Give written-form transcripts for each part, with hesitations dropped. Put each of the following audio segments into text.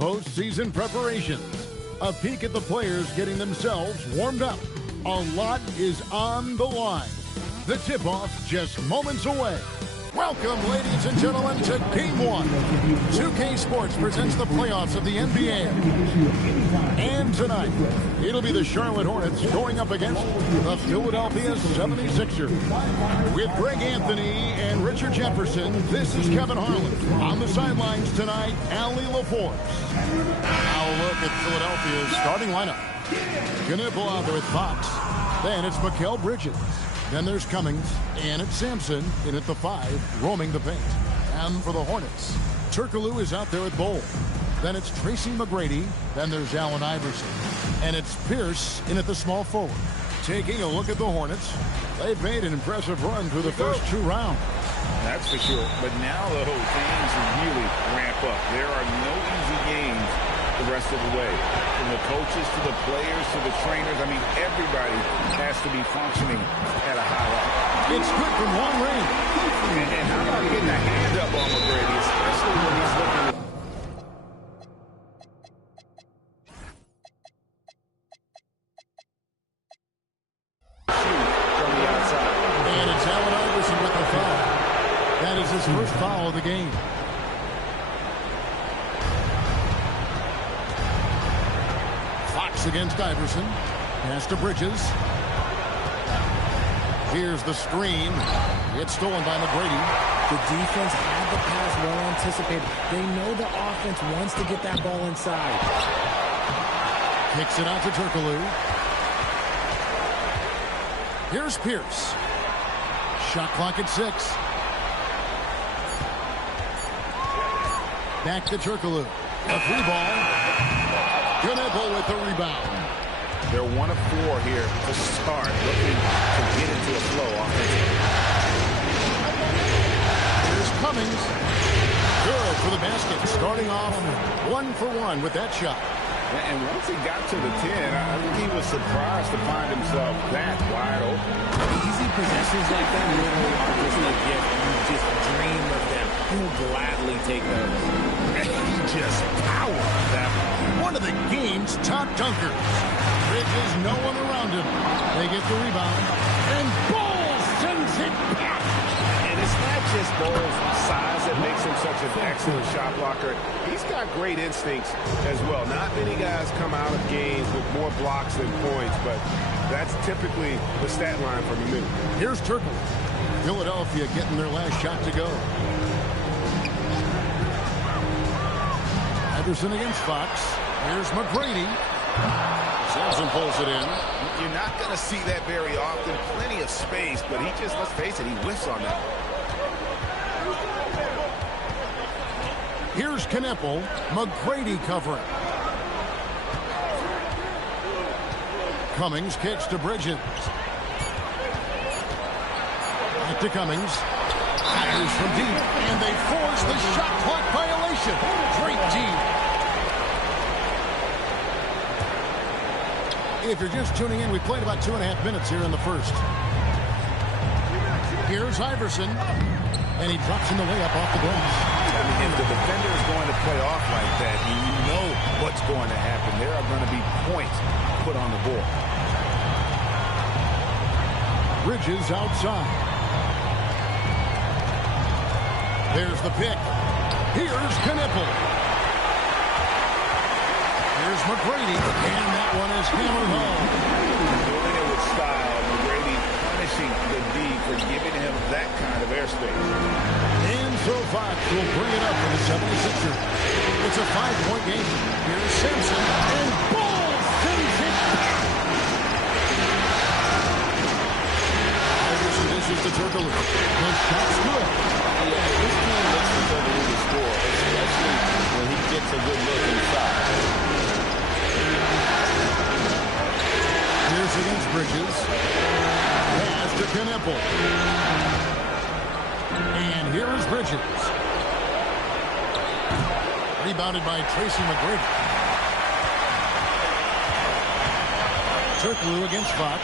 postseason preparations. A peek at the players getting themselves warmed up. A lot is on the line. The tip-off just moments away. Welcome, ladies and gentlemen, to Game 1. 2K Sports presents the playoffs of the NBA. And tonight, it'll be the Charlotte Hornets going up against the Philadelphia 76ers. With Greg Anthony and Richard Jefferson, this is Kevin Harlan. On the sidelines tonight, Allie LaForce. Now a look at Philadelphia's starting lineup. Knipple out there with Fox. Then it's Mikel Bridges. Then there's Cummings, and it's Sampson in at the 5, roaming the paint. And for the Hornets, Turkoglu is out there at Bowl. Then it's Tracy McGrady. Then there's Allen Iverson. And it's Pierce in at the small forward. Taking a look at the Hornets, they've made an impressive run through the first 2 rounds. That's for sure. But now the whole things really ramp up. There are no easy games the rest of the way. From the coaches to the players to the trainers, I mean, everybody has to be functioning at a high level. It's good from long range. And how about getting a hand up on McGrady, especially when he's looking to shoot from the outside. And it's Allen Iverson with the foul. That is his first foul of the game. Against Iverson. Pass to Bridges. Here's the screen. It's stolen by McGrady. The defense had the pass well anticipated. They know the offense wants to get that ball inside. Kicks it out to Turkoglu. Here's Pierce. Shot clock at 6. Back to Turkoglu. A 3-ball. Knipple with the rebound. They're 1 of 4 here to start, looking to get into a flow offensively. Here's Cummings. Good for the basket. Starting off 1 for 1 with that shot. And once he got to the 10, I think he was surprised to find himself that wide open. Easy possessions like that really are just a gift. You just dream of them. He'll gladly take those. And he just powered that one of the game's top dunkers. Bridges, no one around him. They get the rebound. And Bowles sends it back. And it's not just Bowles' size that makes him such an excellent shot blocker. He's got great instincts as well. Not many guys come out of games with more blocks than points, but that's typically the stat line for Manute. Here's Turkoglu. Philadelphia getting their last shot to go. Iverson against Fox. Here's McGrady. Sampson pulls it in. You're not going to see that very often. Plenty of space, but he just, let's face it, he whiffs on that. Here's Knipple. McGrady covering. Cummings kicks to Bridges. Back to Cummings. Fires from deep, and they force the shot clock violation. Great deep. If you're just tuning in, we played about 2.5 minutes here in the first. Here's Iverson, and he drops in the layup off the glass. If the defender is going to play off like that, you know what's going to happen. There are going to be points put on the board. Bridges outside. There's the pick. Here's Knipple. Here's McGrady, and that one is hammered home. Doing it with style. McGrady punishing the D for giving him that kind of airspace. And so Fox will bring it up for the 76ers. It's a 5-point game. Here's Sampson, and Bowles sends it back. Iverson dishes to Turkoglu. The shot's good. Yeah, this team looks for Turkoglu to score, especially when he gets a good look inside. Here's against Bridges. Pass to Knipple. And here is Bridges. Rebounded by Tracy McGrady. Turkoglu against Fox.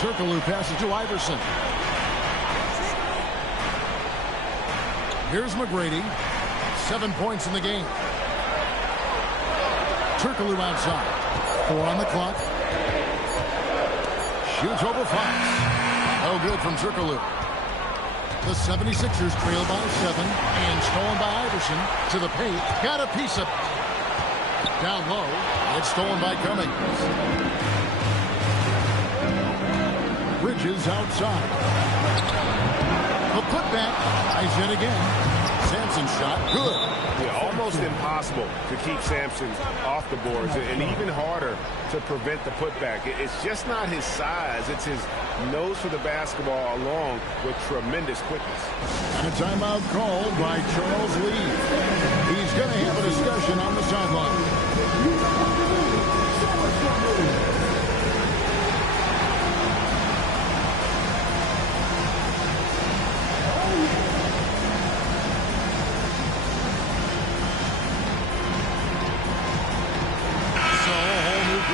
Turkoglu passes to Iverson. Here's McGrady. 7 points in the game. Turkoglu outside. 4 on the clock. Shoots over Fox. No good from Turkoglu. The 76ers trail by 7 and stolen by Iverson to the paint. Got a piece of it. Down low. It's stolen by Cummings. Bridges outside. The putback. Eyes in again. Sampson's shot. Good. Yeah, almost impossible to keep Sampson off the boards, and even harder to prevent the putback. It's just not his size. It's his nose for the basketball along with tremendous quickness. And a timeout called by Charles Lee. He's going to have a discussion on the sideline.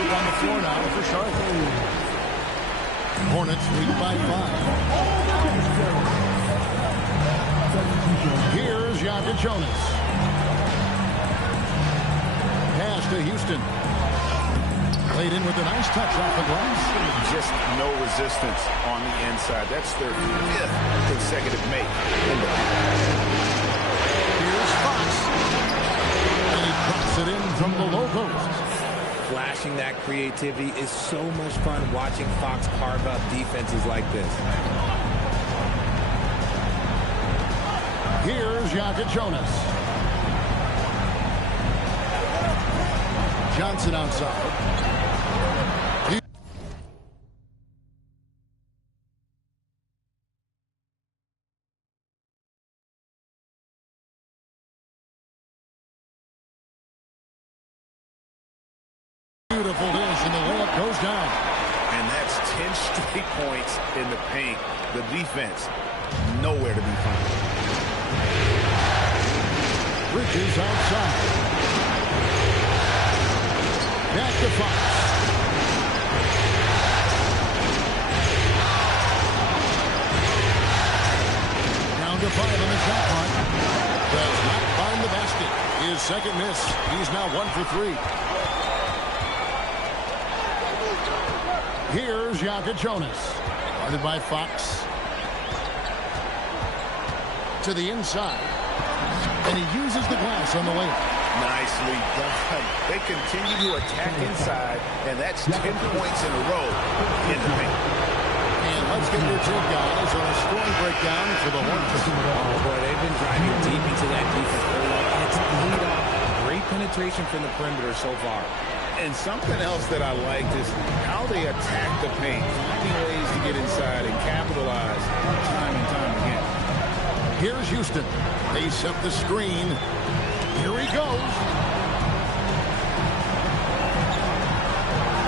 On the floor now for Charlotte. Hornets lead by 5. Here's Jonas. Pass to Houston. Played in with a nice touch off the glass. Just no resistance on the inside. That's their 5th consecutive make. Here's Fox. And he drops it in from the low post. Flashing that creativity is so much fun watching Fox carve up defenses like this. Here's Jonas. Johnson outside. Beautiful dish, and the layup goes down. And that's 10 straight points in the paint. The defense, nowhere to be found. Bridges outside. Back to Fox. Down to 5 on the shot clock. Does not find the basket. His second miss. He's now 1 for 3. Here's Jonas. Guarded by Fox. To the inside. And he uses the glass on the layup. Nicely done. They continue to attack inside, and that's 10 points in a row in the paint. And let's get your take, guys, on a scoring breakdown for the Hornets. Oh, boy, they've been driving deep into that defense early, and it's paid off. Great penetration from the perimeter so far. And something else that I liked is how they attack the paint, finding ways to get inside and capitalize time and time again. Here's Houston. They set the screen. Here he goes.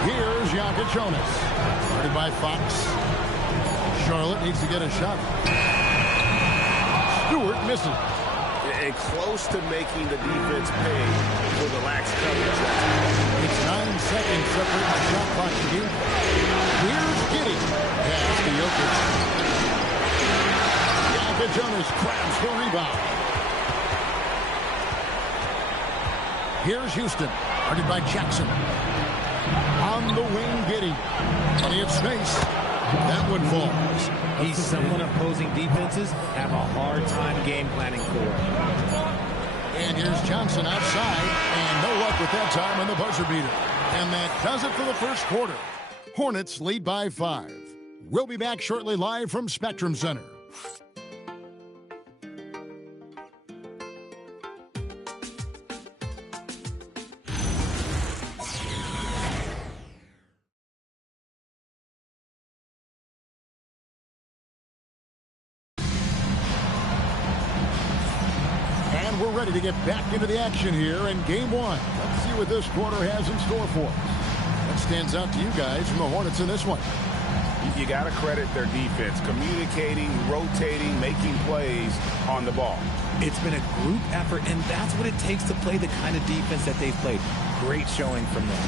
Here's Jonas. Guarded by Fox. Charlotte needs to get a shot. Stewart misses. And close to making the defense pay for the lax coverage. It's 9 seconds separating the shot clock again. Here's Giddey. Pass to Jokic. Jonas grabs the rebound. Here's Houston. Guarded by Jackson. On the wing, Giddey. Plenty of space. That one falls. He's someone opposing defenses have a hard time game planning for. And here's Johnson outside. And no luck with that time on the buzzer beater. And that does it for the first quarter. Hornets lead by 5. We'll be back shortly live from Spectrum Center. We're ready to get back into the action here in Game 1. Let's see what this quarter has in store for us. What stands out to you guys from the Hornets in this one? You got to credit their defense, communicating, rotating, making plays on the ball. It's been a group effort, and that's what it takes to play the kind of defense that they've played. Great showing from them.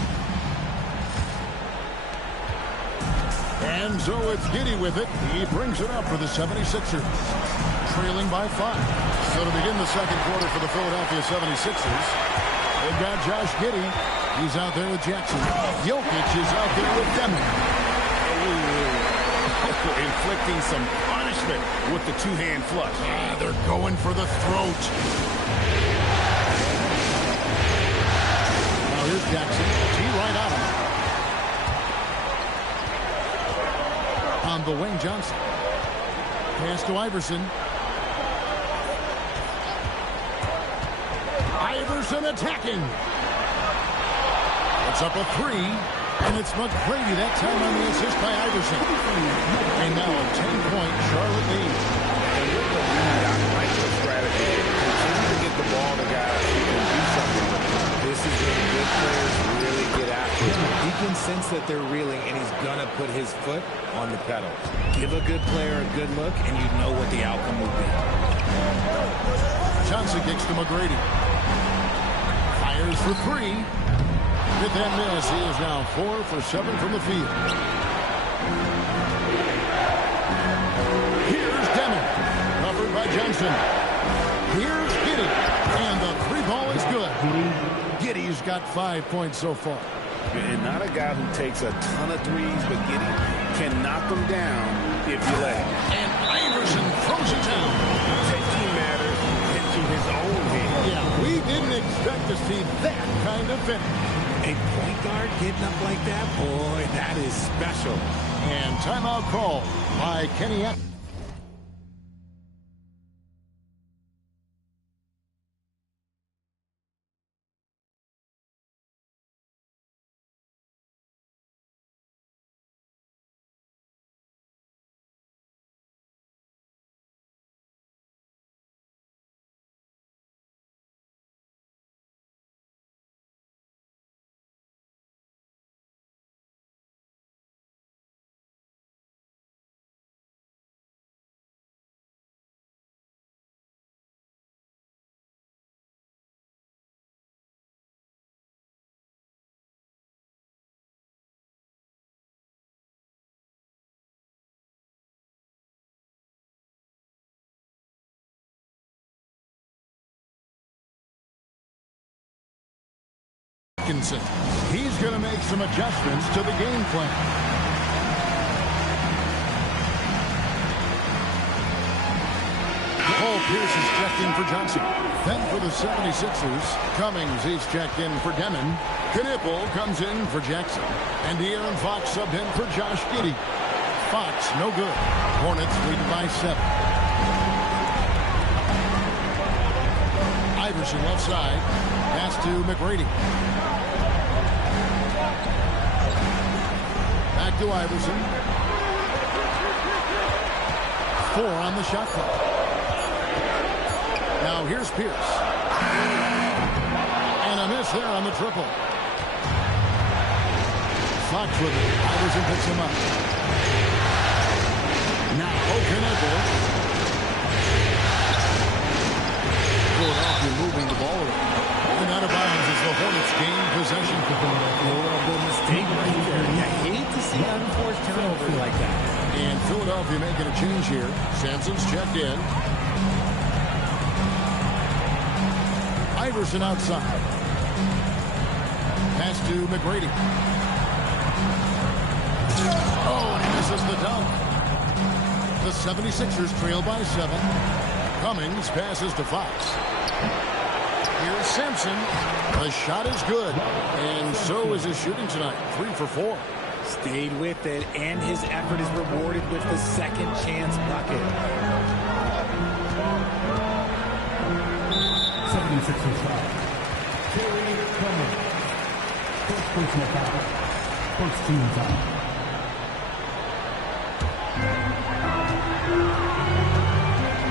And so it's Giddey with it. He brings it up for the 76ers. Trailing by 5. So to begin the second quarter for the Philadelphia 76ers, They've got Josh Giddey. He's out there with Jackson. Jokic is out there with Deming. Inflicting some punishment with the two-hand flush. They're going for the throat. Now here's Jackson. Tee right on him. On the Wayne Johnson. Pass to Iverson. Iverson attacking. It's up a three. And it's McGrady that time on the assist by Iverson. And now a 10-point Charlotte lead. And with the lead, I like the strategy. Continue to get the ball to guys who can do something with it. This is where the good players really get after it. He can sense that they're reeling, and he's going to put his foot on the pedal. Give a good player a good look, and you know what the outcome will be. Johnson kicks to McGrady. Fires for three. With that miss, he is now 4 for 7 from the field. Here's Deming. Covered by Johnson. Here's Giddey. And the three ball is good. Giddey's got 5 points so far. And not a guy who takes a ton of threes, but Giddey can knock them down if you let him. And Iverson throws it down. Taking matters into his own hand. Yeah, we didn't expect to see that kind of finish. A point guard getting up like that, boy, that is special. And timeout call by Kenny Atkinson. He's going to make some adjustments to the game plan. Paul Pierce is checked in for Johnson. Then for the 76ers, Cummings is checked in for Deming. Knipple comes in for Jackson. And De'Aaron Fox subbed in for Josh Giddey. Fox, no good. Hornets lead by 7. Iverson left side. Pass to McGrady. Back to Iverson. 4 on the shot clock. Now here's Pierce. And a miss there on the triple. Fox with it. Iverson picks him up. Now Knipple. Philadelphia moving the ball around. And out of bounds as the Hornets gain possession. A little mistake right there. You hate to see unforced turnover like that. And Philadelphia making a change here. Sampson's checked in. Iverson outside. Pass to McGrady. Oh, and he misses the dunk. The 76ers trail by 7. Cummings passes to Fox. Here's Sampson. The shot is good. And so is his shooting tonight. 3 for 4. Stayed with it, and his effort is rewarded with the second chance bucket. 76ers foul. Terry Cummings. First personal foul. First team foul.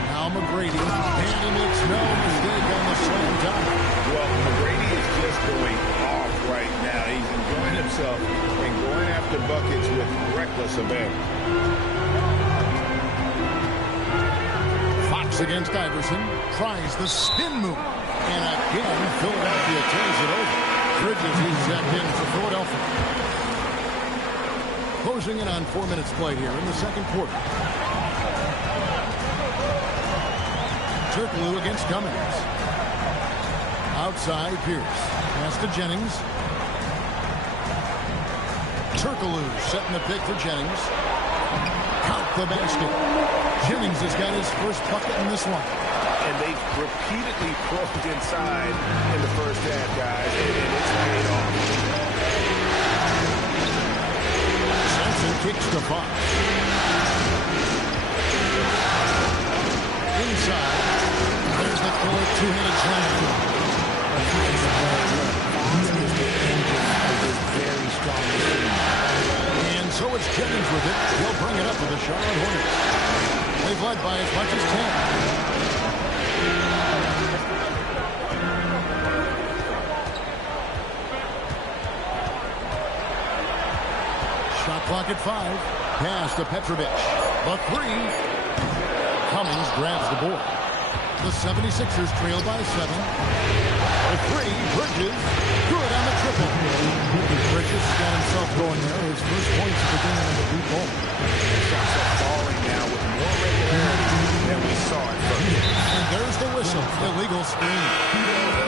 Now McGrady. And he makes no mistake on the slam dunk. Well, McGrady is just going off right now. He's enjoying himself and going after buckets with reckless abandon. Fox against Iverson. Tries the spin move. And again, Philadelphia turns it over. Bridges is checked in for Philadelphia. Closing in on 4 minutes played here in the second quarter. Turkoglu against Cummings. Outside Pierce. Pass to Jennings. Turkoglu setting the pick for Jennings. Count the basket. Jennings has got his first bucket in this one. And they've repeatedly probed inside in the first half, guys, and it's paid off. Sampson kicks to Fox. Inside. There's the killer two-handed slam. Very strong machine. And so it's Jennings with it. He'll bring it up to the Charlotte Hornets. They've led by as much as 10. Shot clock at 5. Pass to Petrovic. The three. Cummings grabs the board. The 76ers trail by 7. The three. Bridges. Good on the triple. Bridges got himself going there. His first points at the game of the deep ball. Shots are falling now with more regularity than we saw at first. And there's the whistle. Illegal screen.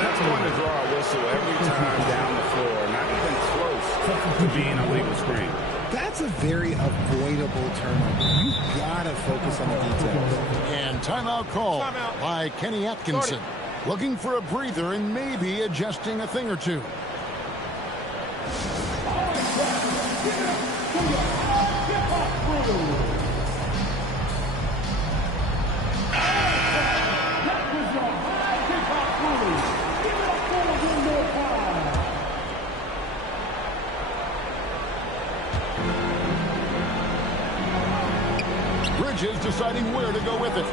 That's going to draw a whistle every time down the floor. Not even close to being a legal screen. That's a very avoidable turnover. You gotta focus on the details. And timeout call by Kenny Atkinson. Looking for a breather and maybe adjusting a thing or two. Bridges deciding where to go with it.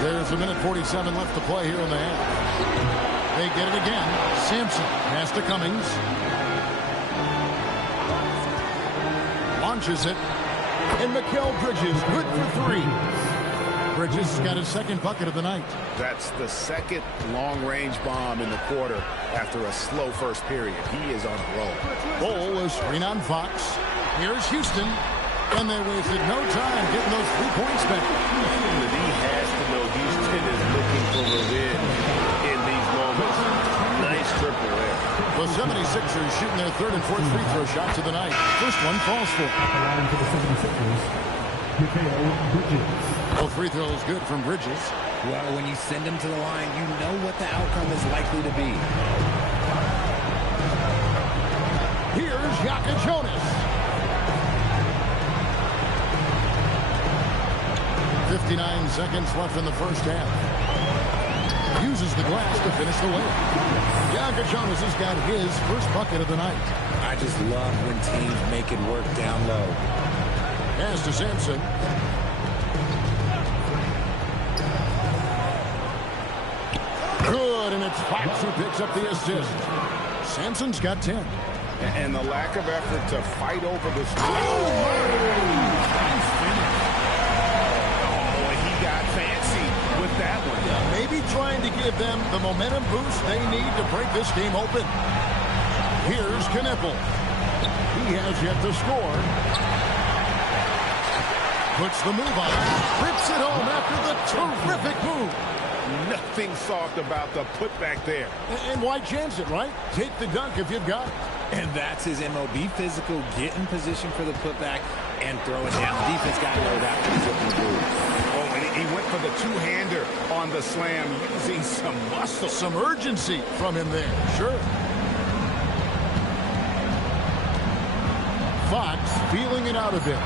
There's a minute 47 left to play here in the half. They get it again. Sampson pass to Cummings. Launches it. And Mikel Bridges good for 3. Bridges got his second bucket of the night. That's the second long-range bomb in the quarter after a slow first period. He is on a roll. Bol is screen on Fox. Here's Houston. And they wasted no time getting those 3 points back. And he has to know Houston is looking for revenge in these moments. Nice triple there. The 76ers shooting their third and fourth free throw shots of the night. First one falls for. Line for the 76ers, Mikel Bridges. Both free throws good from Bridges. Well, when you send him to the line, you know what the outcome is likely to be. Here's Yaka Jonas. 59 seconds left in the first half. Uses the glass to finish the layup. Yaka Jonas has got his first bucket of the night. I just love when teams make it work down low. Pass to Sampson. Good, and it's Fox who picks up the assist. Sampson's got 10. And the lack of effort to fight over the screen. Oh, he got fancy with that one. Maybe trying to give them the momentum boost they need to break this game open. Here's Knippel. He has yet to score. Puts the move on. Rips it home after the terrific move. Nothing soft about the putback there. And why chance it, right? Take the dunk if you've got it. And that's his MO. Be physical, get in position for the putback, and throw it down. The defense got to know that he's looking good. Oh, and he went for the two-hander on the slam, using some muscle. Some urgency from him there, sure. Fox feeling it out a bit.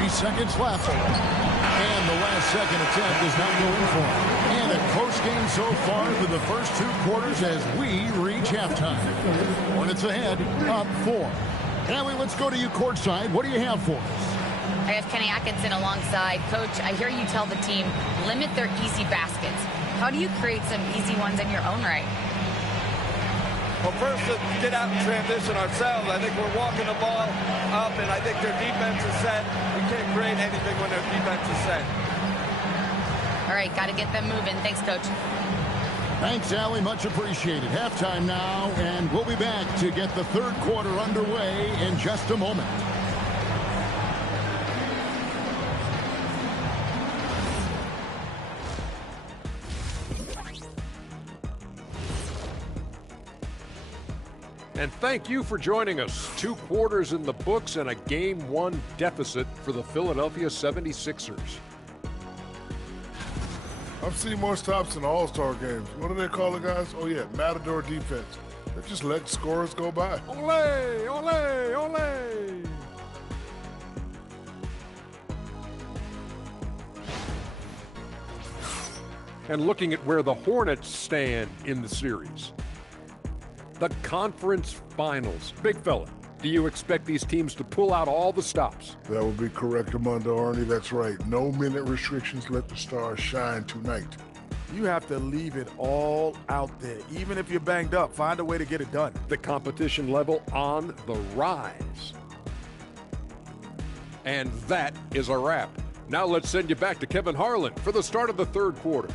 3 seconds left. And the last second attempt does not go in for him. And a close game so far for the first 2 quarters as we reach halftime. Hornets ahead, up 4. Allie, let's go to you courtside. What do you have for us? I have Kenny Atkinson alongside. Coach, I hear you tell the team, limit their easy baskets. How do you create some easy ones in your own right? Well, first, let's get out and transition ourselves. I think we're walking the ball up, and I think their defense is set. We can't create anything when their defense is set. All right, got to get them moving. Thanks, Coach. Thanks, Allie. Much appreciated. Halftime now, and we'll be back to get the third quarter underway in just a moment. And thank you for joining us. 2 quarters in the books and a Game 1 deficit for the Philadelphia 76ers. I've seen more stops in All-Star games. What do they call it, guys? Oh, yeah, Matador defense. They just let scorers go by. Ole, ole, ole. And looking at where the Hornets stand in the series. The conference finals. Big fella, do you expect these teams to pull out all the stops? That would be correct, Armando Arnie. That's right. No minute restrictions. Let the stars shine tonight. You have to leave it all out there. Even if you're banged up, find a way to get it done. The competition level on the rise. And that is a wrap. Now let's send you back to Kevin Harlan for the start of the 3rd quarter.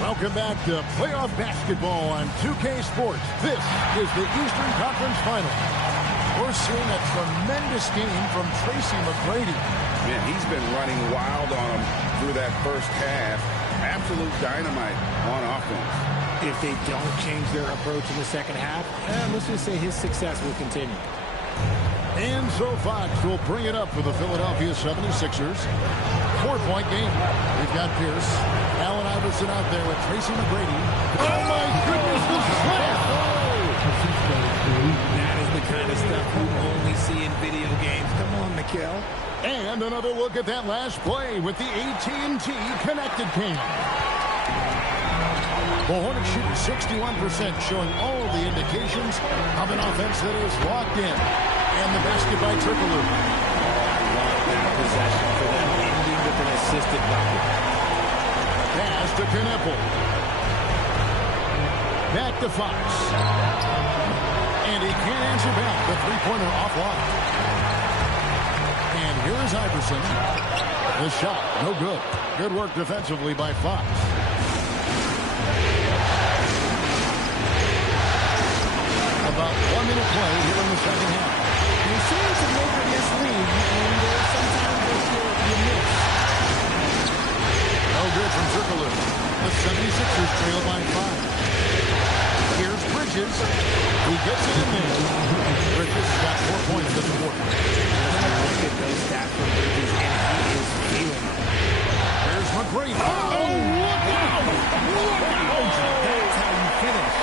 Welcome back to playoff basketball on 2K Sports. This is the Eastern Conference Final. We're seeing a tremendous game from Tracy McGrady. Man, he's been running wild on him through that first half. Absolute dynamite on offense. If they don't change their approach in the second half, let's just say his success will continue. And so Fox will bring it up for the Philadelphia 76ers. 4-point game. We've got Pierce. Allen Iverson out there with Tracy McGrady. Oh, my goodness, the slam! That is the kind of stuff you only see in video games. Come on, Mikel. And another look at that last play with the AT&T connected cam. The Hornets shooting 61%, showing all the indications of an offense that is locked in. And the basket by Tripolou. I love that possession for them, ending with an assisted bucket. Pass to Kneppel. Back to Fox. And he can't answer back. The three-pointer offline. And here's Iverson. The shot, no good. Good work defensively by Fox. About 1 minute play here in the second half. You're seeing some movement in this league, and sometimes you miss. No good from Tripolou. The 76ers trail by 5. Here's Bridges. He gets it in there. Bridges got 4 points this quarter. Look at those stats from Bridges, and he is feeling it. Here's McGrady. Oh, look out! Look out! That's how you finish.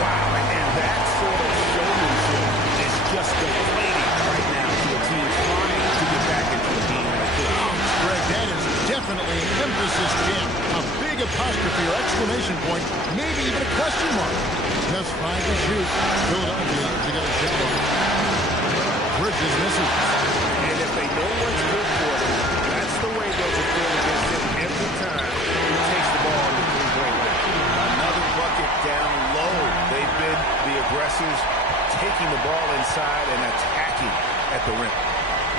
Wow, and that sort of showmanship is just deflating right now to a team trying to get back into a game like this. Greg, that is definitely an emphasis jam. A big apostrophe or exclamation point, maybe even a question mark. Just 5 to shoot. Philadelphia to get a shot. Bridges misses. And if they know what's good for them, that's the way they'll defend against him every time he takes the ball in the three-point line. Another bucket down low. They've been the aggressors, taking the ball inside and attacking at the rim.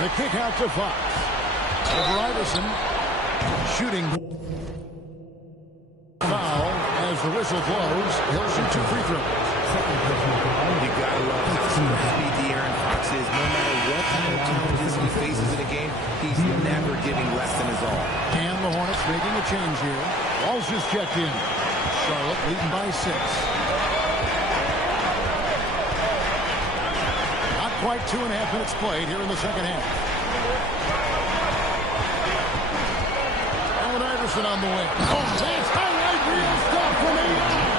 The kick out to Fox. Over Iverson. Shooting. Foul as the whistle blows. He'll shoot 2 free throws. You gotta love how scrappy De'Aaron Fox is. No matter what kind of challenges he faces in a game, he's never giving less than his all. And the Hornets making a change here. Walsh is checked in. Charlotte leading by 6. Not quite 2.5 minutes played here in the second half. Allen Iverson on the way. Oh, that's highlight reel stuff from A.I.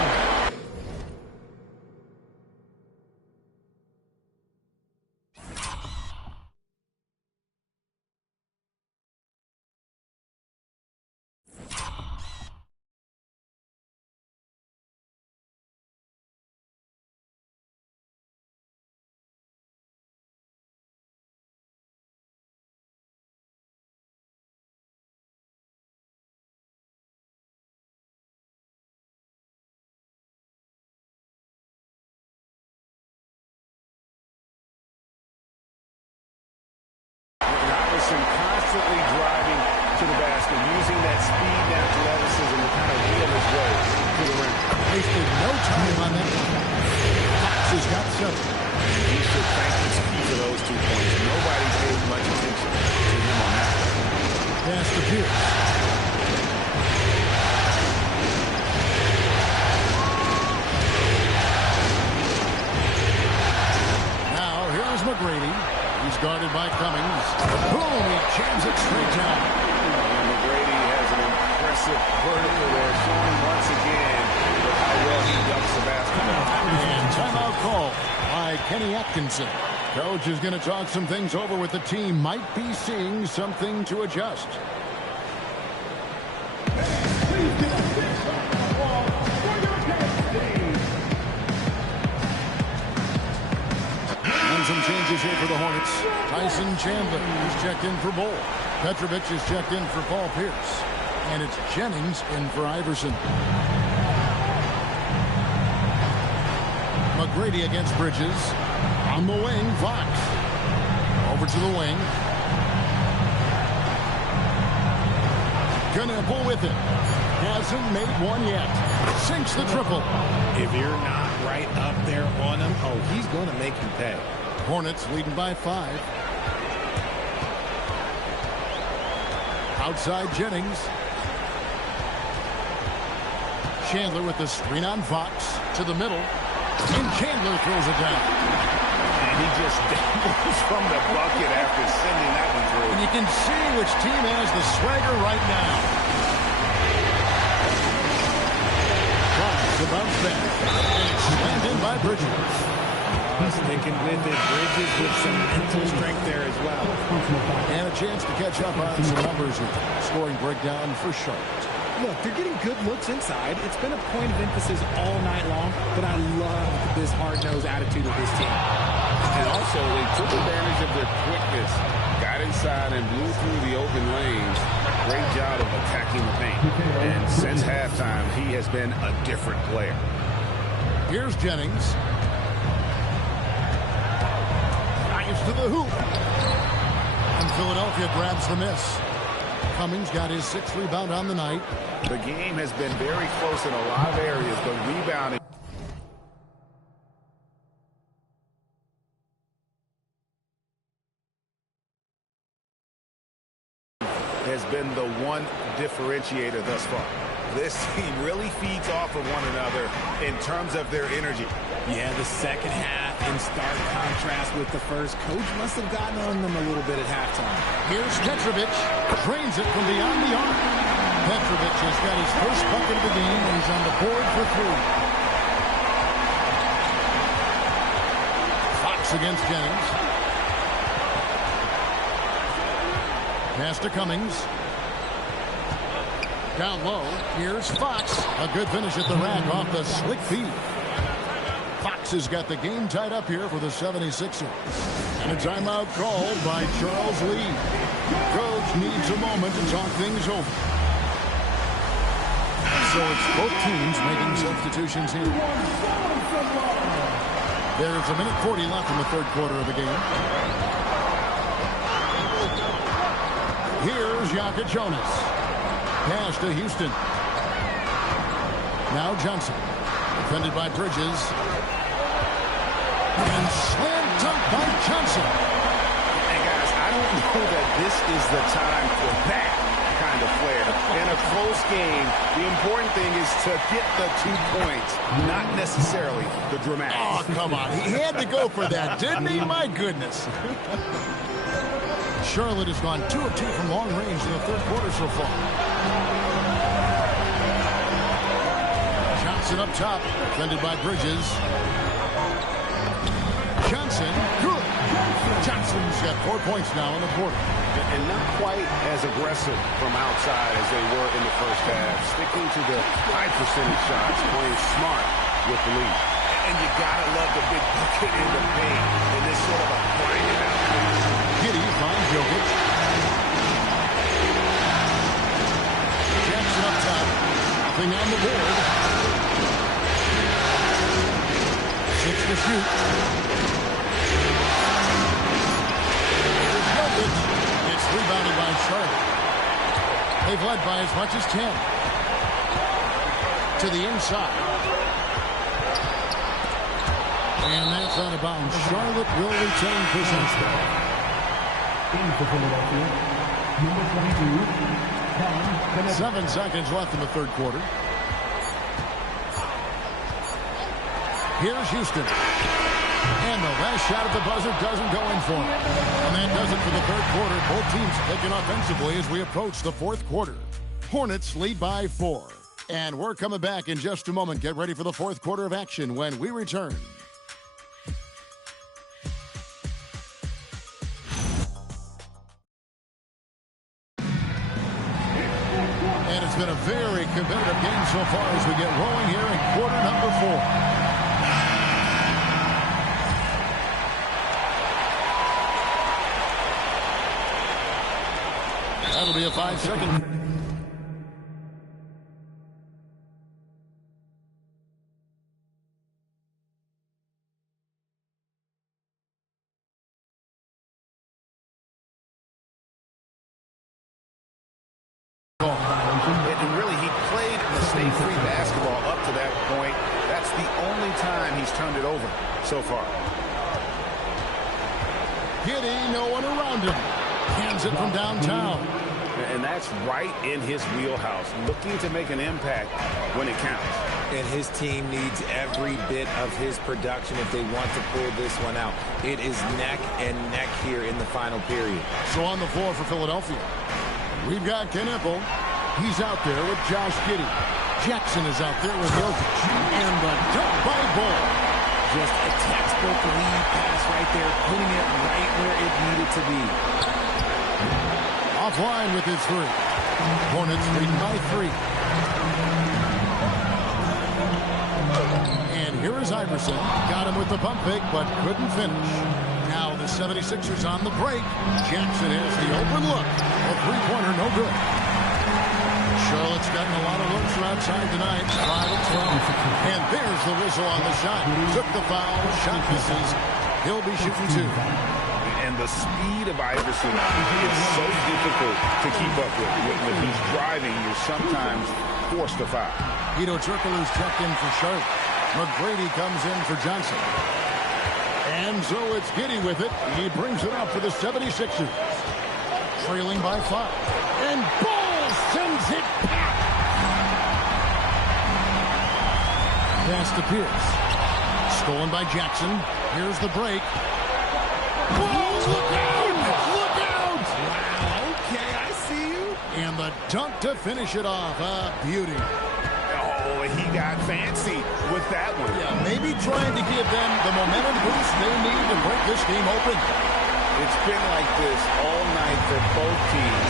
Constantly driving to the basket, using that speed and athleticism to kind of wheel his way to the rim. Wasted no time on that. Fox has got 7. He should thank his feet for those 2 points. Nobody paid much attention to him on that. Pass to Pierce. Now, here's McGrady. He's guarded by Cummings. Boom! He jams it straight down. McGrady has an impressive vertical there, showing once again how well he ducks the basketball. And timeout call by Kenny Atkinson. Coach is going to talk some things over with the team. Might be seeing something to adjust. And some changes here for the Hornets. Tyson Chandler is checked in for Bull. Petrovic is checked in for Paul Pierce. And it's Jennings in for Iverson. McGrady against Bridges. On the wing, Fox. Over to the wing. Knuppel with it. Hasn't made one yet. Sinks the triple. If you're not right up there on him, oh, he's going to make you pay. Hornets leading by 5. Outside Jennings. Chandler with the screen on Fox. To the middle. And Chandler throws it down. And he just dabbles from the bucket after sending that one through. And you can see which team has the swagger right now. Fox to bounce back. And it's slammed in by Bridges. Sticking with it. Bridges with some mental strength there as well. And a chance to catch up on some numbers here. Scoring breakdown for Charlotte. Look, they're getting good looks inside. It's been a point of emphasis all night long, but I love this hard-nosed attitude of this team. And also, they took advantage of their quickness, got inside and blew through the open lanes. Great job of attacking the paint. And since halftime, he has been a different player. Here's Jennings. Drives to the hoop. And Philadelphia grabs the miss. Cummings got his 6th rebound on the night. The game has been very close in a lot of areas, but rebounding has been the one differentiator thus far. This team really feeds off of one another in terms of their energy. Yeah, the second half in stark contrast with the first. Coach must have gotten on them a little bit at halftime. Here's Petrovic. Drains it from beyond the arc. Petrovic has got his first bucket of the game, and he's on the board for 3. Fox against Jennings. Pass to Cummings. Down low. Here's Fox. A good finish at the rack off the slick feed. Fox has got the game tied up here for the 76ers. And a timeout called by Charles Lee. Coach needs a moment to talk things over. So it's both teams making substitutions here. There's a minute 40 left in the third quarter of the game. Here's Jakob Jonas. Pass to Houston. Now Johnson. Defended by Bridges. And slam dunk by Johnson. And guys, I don't know that this is the time for that kind of flair. In a close game, the important thing is to get the 2 points, not necessarily the dramatic. Oh, come on. He had to go for that, didn't he? My goodness. Charlotte has gone 2 of 2 from long range in the third quarter so far. Johnson up top, defended by Bridges. Johnson, good. Johnson's got 4 points now in the quarter. And not quite as aggressive from outside as they were in the first half. Sticking to the high percentage shots, playing smart with the lead. And you gotta love the big bucket in the paint in this sort of a grinded out game. Giddey finds Jokic. Jackson up top. Nothing on the board. 6 to shoot. Here's Jokic. It's rebounded by Charlotte. They've led by as much as 10. To the inside. And that's out of bounds. Charlotte will retain possession. In for Philadelphia, number 22, 7 seconds left in the third quarter. Here's Houston. And the last shot at the buzzer doesn't go in for him. And that does it for the third quarter. Both teams clicking offensively as we approach the fourth quarter. Hornets lead by 4. And we're coming back in just a moment. Get ready for the fourth quarter of action when we return. And it's been a very competitive game so far as we get rolling here in quarter number 4. That'll be a 5-second. And really, he played mistake-free basketball up to that point. That's the only time he's turned it over so far. Giddy, no one around him. Hands it from downtown. And that's right in his wheelhouse, looking to make an impact when it counts. And his team needs every bit of his production if they want to pull this one out. It is neck and neck here in the final period. So on the floor for Philadelphia, we've got Knepel. He's out there with Josh Giddey. Jackson is out there with Jokic. And the dunk by Bull. Just a textbook lead pass right there, putting it right where it needed to be. Offline with his 3. Hornets leading by 3. And here is Iverson. Got him with the pump fake, but couldn't finish. Now the 76ers on the break. Jackson has the open look. A three-pointer, no good. Charlotte's gotten a lot of looks from outside tonight. 5 of 12. And there's the whistle on the shot. Took the foul. Shot misses. He'll be shooting 2. And the speed of Iverson is so difficult to keep up with. When he's driving, you're sometimes forced to foul. Guido Turkoglu's checked in for Charlotte. McGrady comes in for Johnson. And so it's Giddey with it. He brings it up for the 76ers. Trailing by 5. And Bull sends it back. Pass to Pierce. Stolen by Jackson. Here's the break. Bulls, look out! Look out! Wow, okay, I see you. And the dunk to finish it off. A beauty. Oh, he got fancy with that one. Yeah, maybe trying to give them the momentum boost they need to break this game open. It's been like this all night for both teams.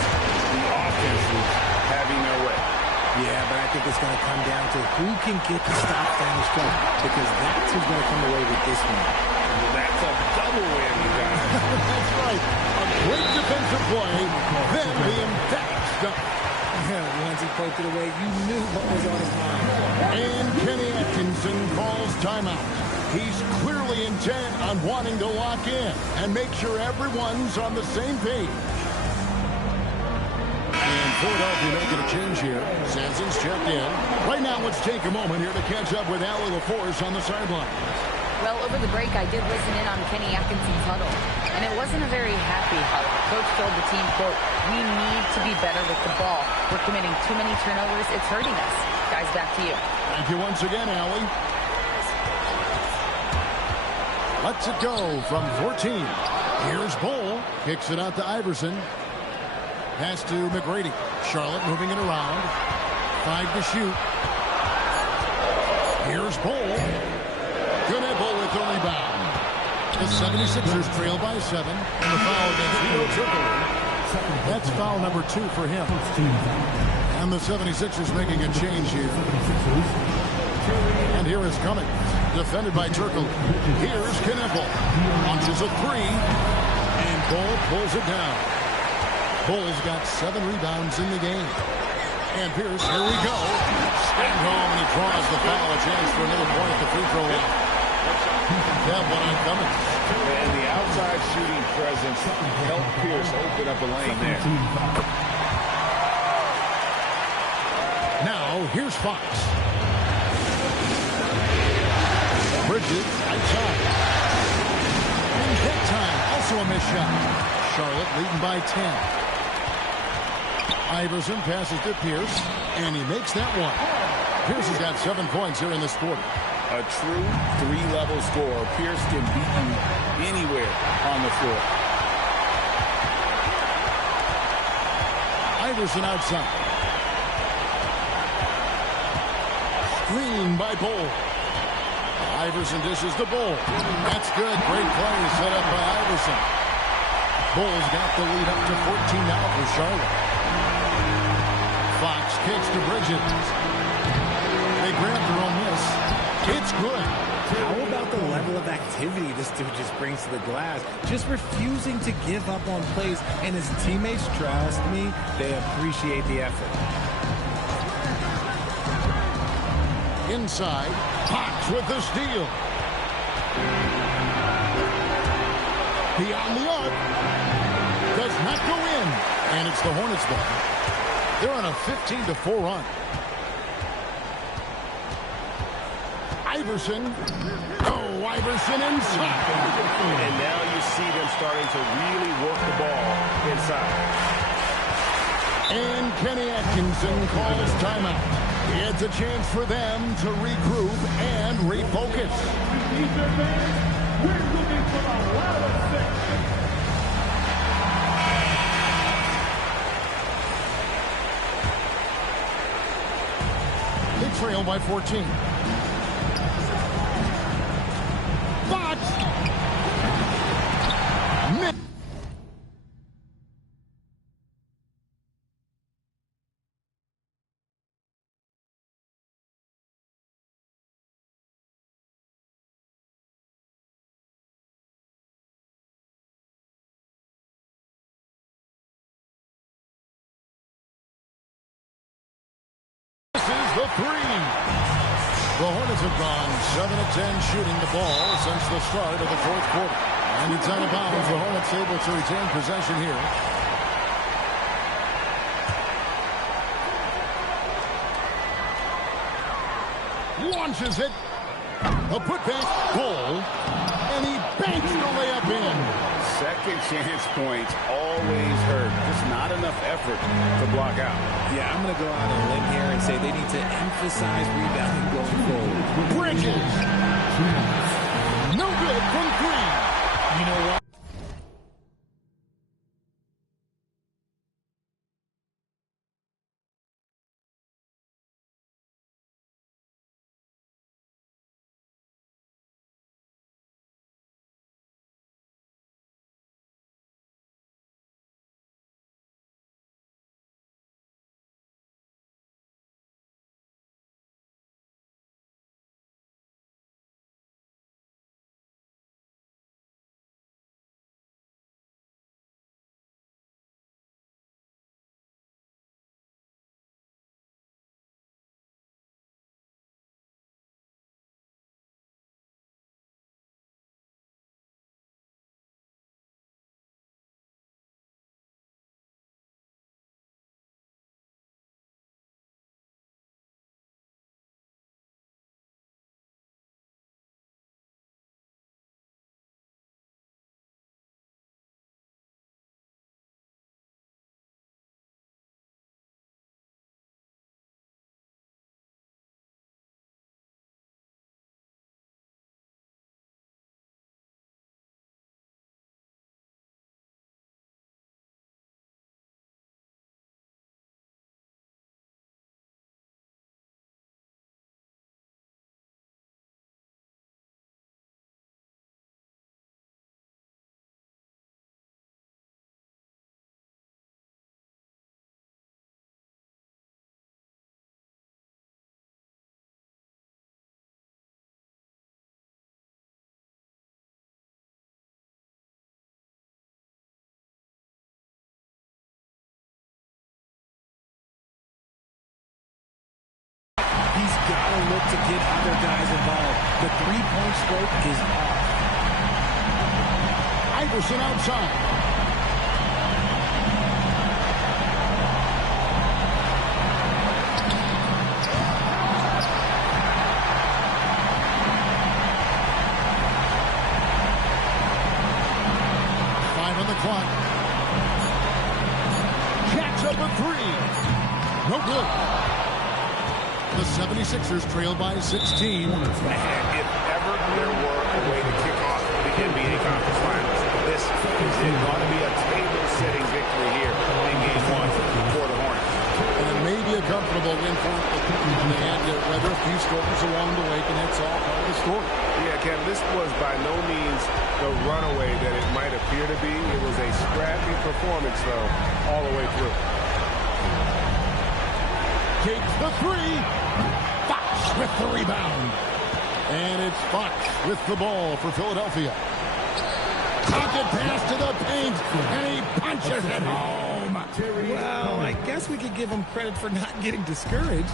The offenses having their way. Yeah, but I think it's going to come down to who can get the stop down the stretch, because that's who's going to come away with this one. Well, that's a double whammy, guys. That's right. A great defensive play, then the emphatic stop. Yeah, once he poked it away, you knew what was on his mind. And Kenny Atkinson calls timeout. He's clearly intent on wanting to lock in and make sure everyone's on the same page. And Philadelphia making a change here. Sanson's checked in. Right now, let's take a moment here to catch up with Allie LaForce on the sideline. Well, over the break, I did listen in on Kenny Atkinson's huddle, and it wasn't a very happy huddle. Coach told the team, quote, "We need to be better with the ball. We're committing too many turnovers. It's hurting us." Guys, back to you. Thank you once again, Allie. Let's it go from 14. Here's Bull. Kicks it out to Iverson. Pass to McGrady. Charlotte moving it around. 5 to shoot. Here's Bull. Knepel with the rebound. The 76ers trail by 7. And the foul against Guido Turkoglu. That's foul number 2 for him. And the 76ers making a change here. And here is Cummings. Defended by Turkoglu. Here's Knepel. Launches a 3. And Bull pulls it down. Bull's got 7 rebounds in the game. And Pierce, here we go. Stand home, and he draws the foul. A chance for another point at the free throw line. That one on Cummings. And the outside shooting presence helped Pierce open up a lane there. Now, here's Fox. Bridges, outside. And that time, also a missed shot. Charlotte leading by 10. Iverson passes to Pierce, and he makes that one. Pierce has got 7 points here in this quarter. A true 3-level scorer. Pierce can beat you anywhere on the floor. Iverson outside. Screen by Bull. Iverson dishes the Bull. That's good. Great play set up by Iverson. Bull's got the lead up to 14 now for Charlotte. Fox kicks to Bridges. They grab their own miss. It's good. How about the level of activity this dude just brings to the glass? Just refusing to give up on plays, and his teammates, trust me, they appreciate the effort. Inside, Fox with the steal. Beyond the arc. Does not go in. And it's the Hornets ball. They're on a 15-4 run. Iverson. Oh, Iverson inside. And now you see them starting to really work the ball inside. And Kenny Atkinson calls timeout. It's a chance for them to regroup and refocus. We're looking for the ladder 6. They trail by 14. Fox! The three. The Hornets have gone 7 of 10 shooting the ball since the start of the fourth quarter. And it's out of bounds. The Hornets able to retain possession here. Launches it. A putback goal. And he banks the layup in. Second chance points always hurt. Just not enough effort to block out. Yeah, I'm going to go out on a limb here and say they need to emphasize rebounding going forward. Bridges. No good from 3. You know what? He's got to look to get other guys involved. The three-point stroke is off. Iverson outside. No good. The 76ers trail by 16. And if ever there were a way to kick off the NBA Conference Finals, this is it. Going to be a table-setting victory here in Game 1 for the Hornets. And it may be a comfortable win for them. They had to weather a few storms along the way, and that's all part of the story. Yeah, Kevin, this was by no means the runaway that it might appear to be. It was a scrappy performance, though, all the way through. Takes the three. Fox with the rebound. And it's Fox with the ball for Philadelphia. Pocket pass to the paint, and he punches it home. Well, I guess we could give him credit for not getting discouraged.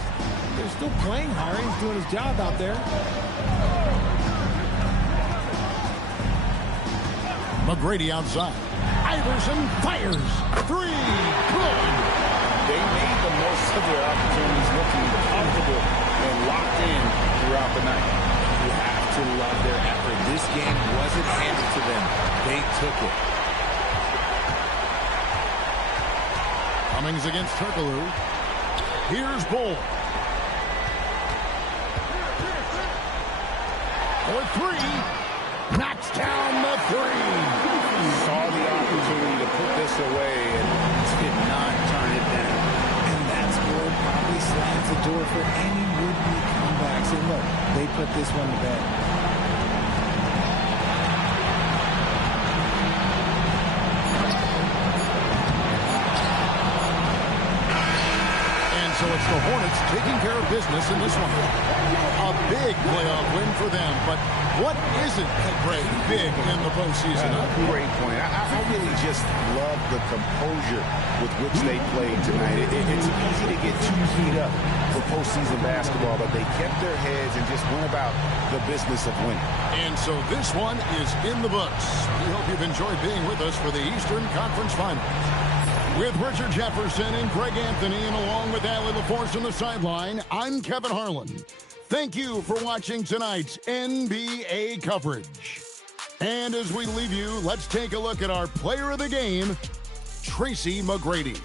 They're still playing hard. He's doing his job out there. McGrady outside. Iverson fires. Three. Good. They made the most of their opportunities, looking comfortable and locked in throughout the night. You have to love their effort. This game wasn't handed to them. They took it. Cummings against Turkoglu. Here's Bull. For three. Knocks down the three. Saw the opportunity to put this away and did not turn it down. And that score probably slams the door for any would-be comebacks. And look, they put this one to bed. So it's the Hornets taking care of business in this one. A big playoff win for them, but what isn't great big in the postseason? Great point. I really just love the composure with which they played tonight. It's easy to get too keyed up for postseason basketball, but they kept their heads and just went about the business of winning. And so this one is in the books. We hope you've enjoyed being with us for the Eastern Conference Finals. With Richard Jefferson and Greg Anthony, and along with Allie LaForce on the sideline, I'm Kevin Harlan. Thank you for watching tonight's NBA coverage. And as we leave you, let's take a look at our player of the game, Tracy McGrady.